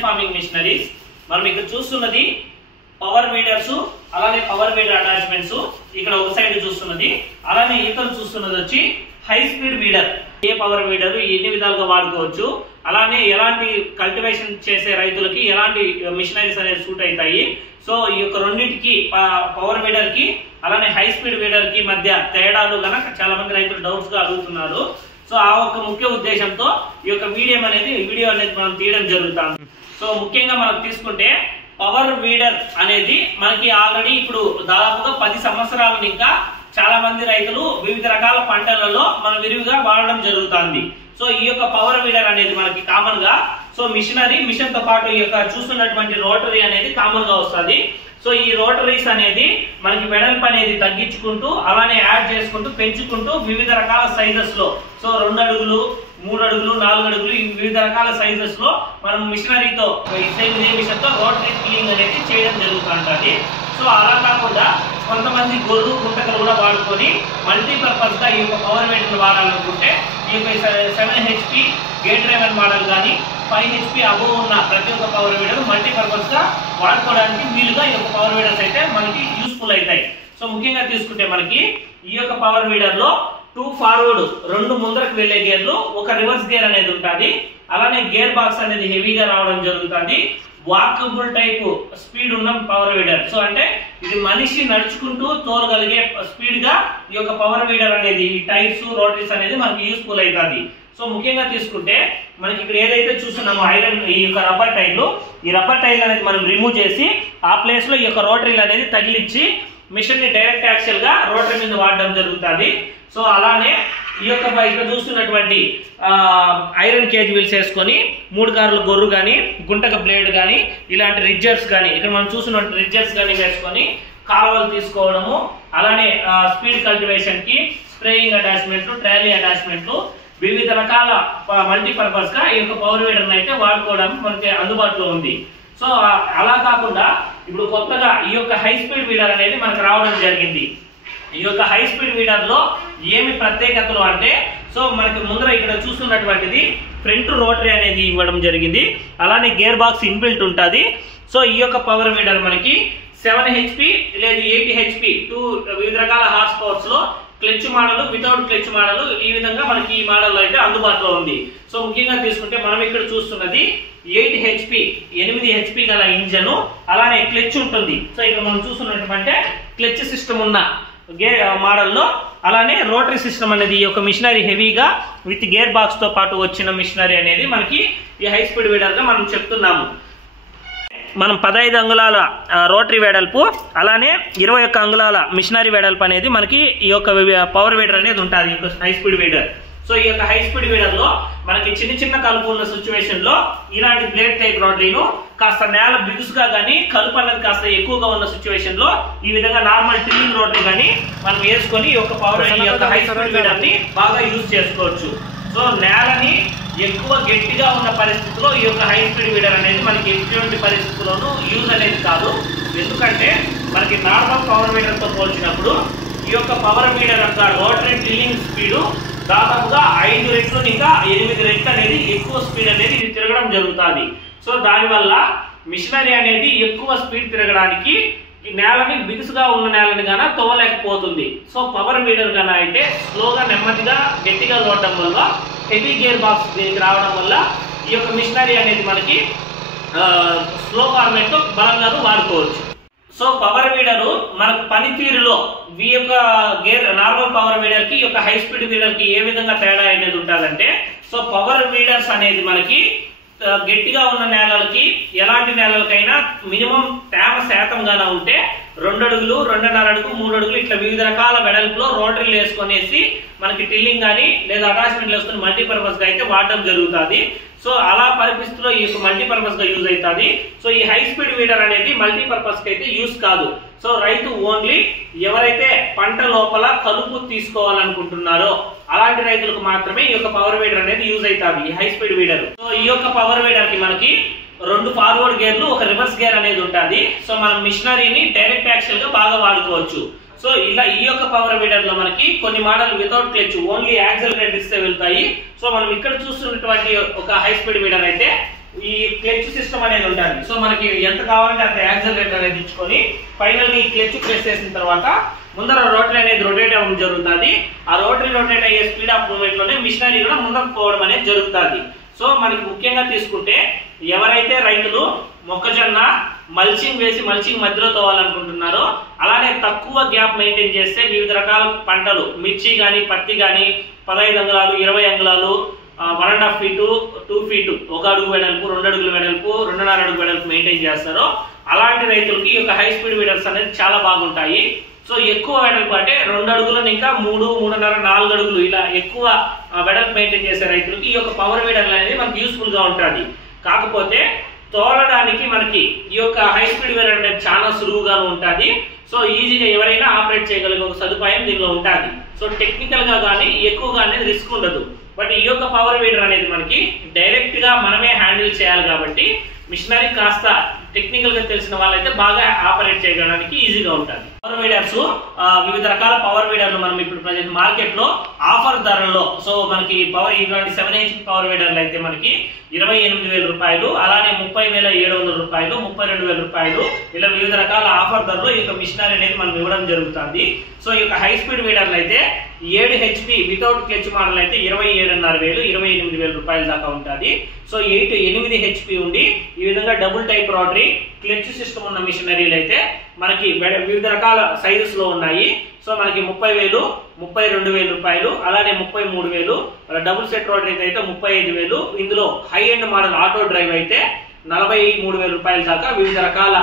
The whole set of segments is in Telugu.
Indian farming machineries. మనం ఇక్కడ చూస్తున్నది పవర్ వీడర్స్, అలానే పవర్ వీడర్ అటాచ్మెంట్స్ ఇక్కడ ఒక సైడ్ చూస్తున్నది, అలానే ఇక్కడ చూస్తున్నది వచ్చి హై స్పీడ్ వీడర్. ఏ పవర్ వీడర్ ఎన్ని విధాలుగా వాడుకోవచ్చు, అలానే ఎలాంటి కల్టివేషన్ చేసే రైతులకి ఎలాంటి మిషనరీస్ అనేది సూట్ అవుతాయి. సో ఈ యొక్క రెండింటికి పవర్ వీడర్ కి అలానే హై స్పీడ్ వీడర్ కి మధ్య తేడాలు గనక చాలా మంది రైతులు డౌట్స్ గా అడుగుతున్నారు. సో ఆ ఒక ముఖ్య ఉద్దేశంతో ఈ యొక్క వీడియో అనేది మనం తీయడం జరుగుతుంది. సో ముఖ్యంగా మనం తీసుకుంటే పవర్ వీడర్ అనేది మనకి ఆల్రెడీ ఇప్పుడు దాదాపుగా 10 సంవత్సరాలు ఇంకా చాలా మంది రైతులు వివిధ రకాల పంటలలో మనం విరివిగా వాడడం జరుగుతుంది. సో ఈ యొక్క పవర్ వీడర్ అనేది మనకి కామన్ గా సో మిషన్ తో పాటు ఈ యొక్క చూస్తున్నటువంటి రోటరీ అనేది కామన్ గా వస్తుంది. సో ఈ రోటరీస్ అనేది మనకి వెడల్పు అనేది తగ్గించుకుంటూ అలానే యాడ్ చేసుకుంటూ పెంచుకుంటూ వివిధ రకాల సైజెస్ లో, సో 2 అడుగులు 3 అడుగులు 4 అడుగులు ఈ వివిధ రకాల సైజెస్ లో మనం మిషనరీతో మిషన్ తో రోటరీ క్లీనింగ్ అనేది చేయడం జరుగుతుంటది. సో అలా కాకుండా కొంతమంది గొర్రు గుంటకలు కూడా వాడుకొని మల్టీపర్పస్ గా ఈ యొక్క పవర్ వీడర్ వాడాలనుకుంటే ఈ యొక్క 7 HP గేట్ డ్రైవెన్ మోడల్ కానీ 5 HP అబోవ్ ఉన్న ప్రతి ఒక్క పవర్ వీడర్ మల్టీపర్పస్ గా వాడుకోవడానికి వీలుగా ఈ యొక్క పవర్ వీడర్స్ అయితే మనకి యూస్ఫుల్ అవుతాయి. సో ముఖ్యంగా తీసుకుంటే మనకి ఈ యొక్క పవర్ వీడర్ లో 2 ఫార్వర్డ్ 2 ముందరకు వెళ్లే గేర్లు, ఒక రివర్స్ గేర్ అనేది ఉంటుంది. అలానే గేర్ బాక్స్ అనేది హెవీగా రావడం జరుగుతుంది. వాకబుల్ టైప్ స్పీడ్ ఉన్న పవర్ వీడర్. సో అంటే ఇది మనిషి నడుచుకుంటూ తోలగలిగే స్పీడ్ గా ఈ యొక్క పవర్ వీడర్ అనేది టైర్స్ రోటరీస్ అనేది మనకి యూస్ఫుల్ అవుతుంది. సో ముఖ్యంగా తీసుకుంటే మనకి ఇక్కడ ఏదైతే చూస్తున్నామో ఐరన్ ఈ యొక్క రబ్బర్ టైర్లు, ఈ రబ్బర్ టైర్లు అనేది మనం రిమూవ్ చేసి ఆ ప్లేస్ లో ఈ యొక్క రోటరీలు అనేది తగిలించి మిషన్ ని డైరెక్ట్ యాక్చువల్ గా రోటరీ మీద వాడడం జరుగుతుంది. సో అలానే ఈ యొక్క ఇక్కడ చూస్తున్నటువంటి ఐరన్ కేజ్ వీల్స్ వేసుకొని 3 కార్లు గొర్రు కానీ గుంటక బ్లేడ్ కానీ ఇలాంటి రిడ్జర్స్ కానీ ఇక్కడ మనం చూస్తున్నట్టు రిడ్జర్స్ కానీ వేసుకొని కాలువలు తీసుకోవడము, అలానే స్పీడ్ కల్టివేషన్ కి స్ప్రేయింగ్ అటాచ్మెంట్లు, ట్రాలీ అటాచ్మెంట్లు వివిధ రకాల మల్టీపర్పస్ గా ఈ యొక్క పవర్ వీడర్ అయితే వాడుకోవడం మనకి అందుబాటులో ఉంది. సో అలా కాకుండా ఇప్పుడు కొత్తగా ఈ యొక్క హై స్పీడ్ వీడర్ అనేది మనకు రావడం జరిగింది. ఈ యొక్క హై స్పీడ్ వీడర్ లో ఏమి ప్రత్యేకతలు అంటే సో మనకి ముందర ఇక్కడ చూస్తున్నటువంటిది ఫ్రంట్ రోటరీ అనేది ఇవ్వడం జరిగింది, అలానే గేర్ బాక్స్ ఇన్బిల్ట్ ఉంటుంది. సో ఈ యొక్క పవర్ వీడర్ మనకి 7 HP లేదా 8 HP 2 వివిధ రకాల హార్స్ పవర్స్ లో clutch model, without clutch model ఈ విధంగా మనకి ఈ మోడల్ అయితే అందుబాటులో ఉంది. సో ముఖ్యంగా తీసుకుంటే మనం ఇక్కడ చూస్తున్నది 8 HP గల ఇంజన్, అలానే క్లచ్ ఉంటుంది. సో ఇక్కడ మనం చూస్తున్నటువంటి క్లచ్ సిస్టమ్ ఉన్న మోడల్లో అలానే రోటరీ సిస్టమ్ అనేది ఈ యొక్క మిషనరీ హెవీగా విత్ గేర్ బాక్స్ తో పాటు వచ్చిన మిషనరీ అనేది మనకి ఈ హై స్పీడ్ వీడర్ గా మనం చెప్తున్నాము. మనం 15 అంగుళాల రోటరీ వెడల్పు అలానే 21 అంగుళాల మిషనరీ వెడల్పు అనేది మనకి ఈ యొక్క పవర్ వీడర్ అనేది ఉంటుంది, ఈ హై స్పీడ్ వీడర్. సో ఈ యొక్క హై స్పీడ్ వీడర్ లో మనకి చిన్న కలుపు ఉన్న సిచ్యువేషన్ లో ఇలాంటి బ్లేడ్ టైప్ రోటరీను కాస్త నేల బిగుసుగా కానీ కలుపు అనేది కాస్త ఎక్కువగా ఉన్న సిచ్యువేషన్ లో ఈ విధంగా నార్మల్ టిల్లింగ్ రోటరీ కానీ మనం వేసుకొని ఈ యొక్క హై స్పీడ్ వీడర్ ని బాగా యూజ్ చేసుకోవచ్చు. సో నేలని ఎక్కువ గట్టిగా ఉన్న పరిస్థితిలో ఈ యొక్క హై స్పీడ్ వీడర్ అనేది మనకి ఎటువంటి పరిస్థితుల్లోనూ యూజ్ అనేది కాదు. ఎందుకంటే మనకి నార్మల్ పవర్ వీడర్ తో పోల్చినప్పుడు ఈ యొక్క పవర్ వీడర్ యొక్క రోటరీ టిల్లింగ్ స్పీడ్ దాదాపుగా 5 రెట్లు ఇంకా 8 రెట్లు అనేది ఎక్కువ స్పీడ్ అనేది ఇది తిరగడం జరుగుతుంది. సో దానివల్ల మిషనరీ అనేది ఎక్కువ స్పీడ్ తిరగడానికి ఈ నేలని బిగుసుగా ఉన్న నేలని గాన తోవలేకపోతుంది. సో పవర్ వీడర్ గాన అయితే స్లోగా నెమ్మదిగా గట్టిగా లోడడం వల్ల హెవీ గేర్ బాక్స్ దీనికి రావడం వల్ల ఈ యొక్క మిషనరీ అనేది మనకి స్లో ఫార్మేట్ తో బలంగాను వాడుకోవచ్చు. సో పవర్ వీడర్ మనకు పనితీరులో ఈ యొక్క గేర్ నార్మల్ పవర్ వీడర్ కి ఈ యొక్క హై స్పీడ్ వీడర్ కి ఏ విధంగా తేడా అనేది ఉంటుందంటే సో పవర్ వీడర్స్ అనేది మనకి గట్టిగా ఉన్న నేలలకి ఎలాంటి నేలలకైనా మినిమం తేమ శాతం గాన ఉంటే 2 అడుగులు 2.5 అడుగు 3 అడుగులు ఇట్లా వివిధ రకాల వెడల్పులో రోటరీలు వేసుకొనేసి మనకి టిల్లింగ్ కానీ లేదా అటాచ్మెంట్ వేసుకుని మల్టీపర్పస్ గా అయితే వాడడం జరుగుతుంది. సో అలా పరిస్థితిలో ఈ మల్టీపర్పస్ గా యూజ్ అవుతుంది. సో ఈ హై స్పీడ్ వీడర్ అనేది మల్టీపర్పస్ కి అయితే యూజ్ కాదు. సో రైతు ఓన్లీ ఎవరైతే పంట లోపల కలుపు తీసుకోవాలనుకుంటున్నారో అలాంటి రైతులకు మాత్రమే ఈ యొక్క పవర్ వీడర్ అనేది యూజ్ అవుతుంది, ఈ హై స్పీడ్ వీడర్. సో ఈ యొక్క పవర్ వీడర్ కి మనకి 2 ఫార్వర్డ్ గేర్లు, ఒక రివర్స్ గేర్ అనేది ఉంటుంది. సో మనం మిషనరీని డైరెక్ట్ యాక్చువల్ గా బాగా వాడుకోవచ్చు. సో ఇలా ఈ యొక్క పవర్ వీడర్ లో మనకి కొన్ని model without clutch only accelerator ఇస్తే వెళ్తాయి. సో మనం ఇక్కడ చూస్తున్నటువంటి ఒక హై స్పీడ్ వీడర్ అయితే ఈ క్లచ్ సిస్టమ్ అనేది ఉంటుంది. సో మనకి ఎంత కావాలంటే అంత యాక్సిలరేటర్ అనేది ఇచ్చుకొని ఫైనల్ ఈ క్లచ్ ప్రెస్ చేసిన తర్వాత ముందర రోటరీ అనేది రొటేట్ అవ్వడం జరుగుతుంది. ఆ రోటరీ రొటేట్ అయ్యే స్పీడ్ ఆఫ్ మూవ్మెంట్ లోనే మిషనరీ కూడా ముందుకు పోవడం అనేది జరుగుతుంది. సో మనకి ముఖ్యంగా తీసుకుంటే ఎవరైతే రైతులు మొక్కజొన్న మల్చింగ్ వేసి మల్చింగ్ మధ్యలో తోవాలనుకుంటున్నారో, అలానే తక్కువ గ్యాప్ మెయింటైన్ చేస్తే వివిధ రకాల పంటలు మిర్చి కానీ పత్తి కానీ 15 అంగుళాలు 20 అంగుళాలు 1.5 ఫీటు 2 ఫీటు 1 అడుగు వెడల్పు 2 అడుగుల వెడల్పు 2.5 అడుగు వెడల్పు మెయింటైన్ చేస్తారో అలాంటి రైతులకి ఈ యొక్క హై స్పీడ్ వీడర్స్ అనేది చాలా బాగుంటాయి. సో ఎక్కువ వెడల్పు అంటే 2 అడుగులను ఇంకా 3, 3.5, 4 అడుగులు ఇలా ఎక్కువ వెడల్పు మెయింటైన్ చేసే రైతులకి ఈ యొక్క పవర్ వీడర్ అనేది మనకి యూస్ఫుల్ గా ఉంటుంది. కాకపోతే తోలడానికి మనకి ఈ యొక్క హై స్పీడ్ వీడర్ అనేది చాలా సులువుగాను ఉంటుంది. సో ఈజీగా ఎవరైనా ఆపరేట్ చేయగలిగే ఒక సదుపాయం దీనిలో ఉంటుంది. సో టెక్నికల్ గా కానీ ఎక్కువగా అనేది రిస్క్ ఉండదు. బట్ ఈ యొక్క పవర్ వీడర్ అనేది మనకి డైరెక్ట్ గా మనమే హ్యాండిల్ చేయాలి కాబట్టి మిషనరీ కాస్త టెక్నికల్ గా తెలిసిన వాళ్ళైతే బాగా ఆపరేట్ చేయడానికి ఈజీగా ఉంటుంది. పవర్ వీడర్స్ వివిధ రకాల పవర్ వీడర్లు మనం ఇప్పుడు ప్రజెంట్ మార్కెట్ లో ఆఫర్ ధరల్లో, సో మనకి పవర్ ఇటువంటి 7 HP పవర్ వీడర్లు అయితే మనకి 28,000 రూపాయలు, అలానే 30,700 రూపాయలు, 32,000 రూపాయలు ఇలా వివిధ రకాల ఆఫర్ ధరలో ఈ యొక్క మిషనరీ అనేది మనం ఇవ్వడం జరుగుతుంది. సో ఈ యొక్క హై స్పీడ్ వీడర్లు అయితే 7 HP వితౌట్ క్లచ్ మోడల్ అయితే 27,500 28,000 రూపాయల దాకా ఉంటుంది. సో 8 HP ఉండి ఈ విధంగా double type rotary clutch system ఉన్న మిషనరీలు అయితే మనకి వివిధ రకాల సైజెస్ లో ఉన్నాయి. సో మనకి 30,000 32,000 రూపాయలు, అలానే 33,000, డబుల్ సెట్ రోటరీ అయితే 35,000, ఇందులో high end model auto drive అయితే 43,000 రూపాయల దాకా వివిధ రకాల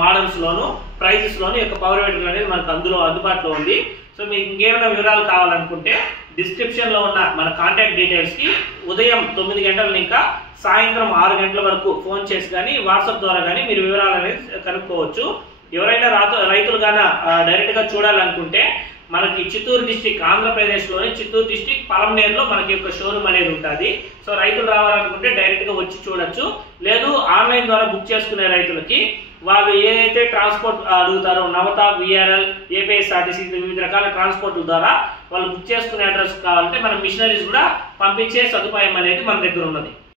మోడల్స్ లోను ప్రైజెస్ లోను యొక్క పవర్ వీడర్ అనేది మనకు అందులో అందుబాటులో ఉంది. సో మీకు ఇంకేమైనా వివరాలు కావాలనుకుంటే డిస్క్రిప్షన్ లో ఉన్న మన కాంటాక్ట్ డీటెయిల్స్ కి ఉదయం 9 గంటల ఇంకా సాయంత్రం 6 గంటల వరకు ఫోన్ చేసి కానీ వాట్సాప్ ద్వారా కానీ మీరు వివరాలు అనేది కనుక్కోవచ్చు. ఎవరైనా రైతులు గాన డైరెక్ట్ గా చూడాలనుకుంటే మనకి చిత్తూరు డిస్టిక్ ఆంధ్రప్రదేశ్ లోని చిత్తూరు డిస్టిక్ పలంనేరులో మనకి యొక్క షోరూమ్ అనేది ఉంటుంది. సో రైతులు రావాలనుకుంటే డైరెక్ట్ గా వచ్చి చూడొచ్చు. లేదు ఆన్లైన్ ద్వారా బుక్ చేసుకునే రైతులకి వాళ్ళు ఏదైతే ట్రాన్స్పోర్ట్ అడుగుతారో నవత, VRL, APSRTC వివిధ రకాల ట్రాన్స్పోర్ట్ల ద్వారా వాళ్ళు బుక్ చేసుకునే అడ్రస్ కావాలంటే మన మిషనరీస్ కూడా పంపించే సదుపాయం అనేది మన దగ్గర ఉన్నది.